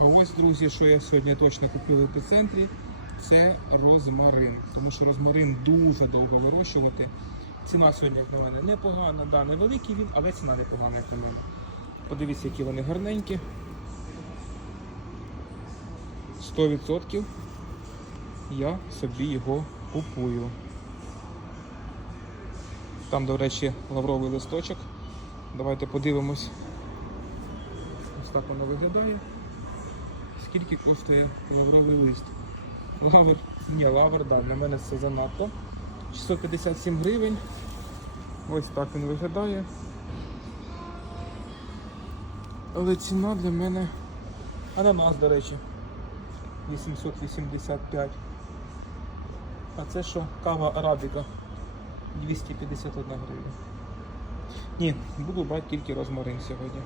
А ось, друзі, що я сьогодні точно купив в епіцентрі, це розмарин. Тому що розмарин дуже довго вирощувати. Ціна сьогодні, як на мене, непогана. Да, невеликий він, але ціна непогана, як на мене. Подивіться, які вони гарненькі. 100% я собі його купую. Там, до речі, лавровий листочок. Давайте подивимось. Ось так воно виглядає. Скільки коштує лавровий лист? Лавр, ні, лавр, да, на мене це занадто. 657 гривень. Ось так він виглядає. Але ціна для мене. Ананас, до речі. 885. А це що? Кава арабіка. 251 гривня. Ні, буду брати тільки розмарин сьогодні.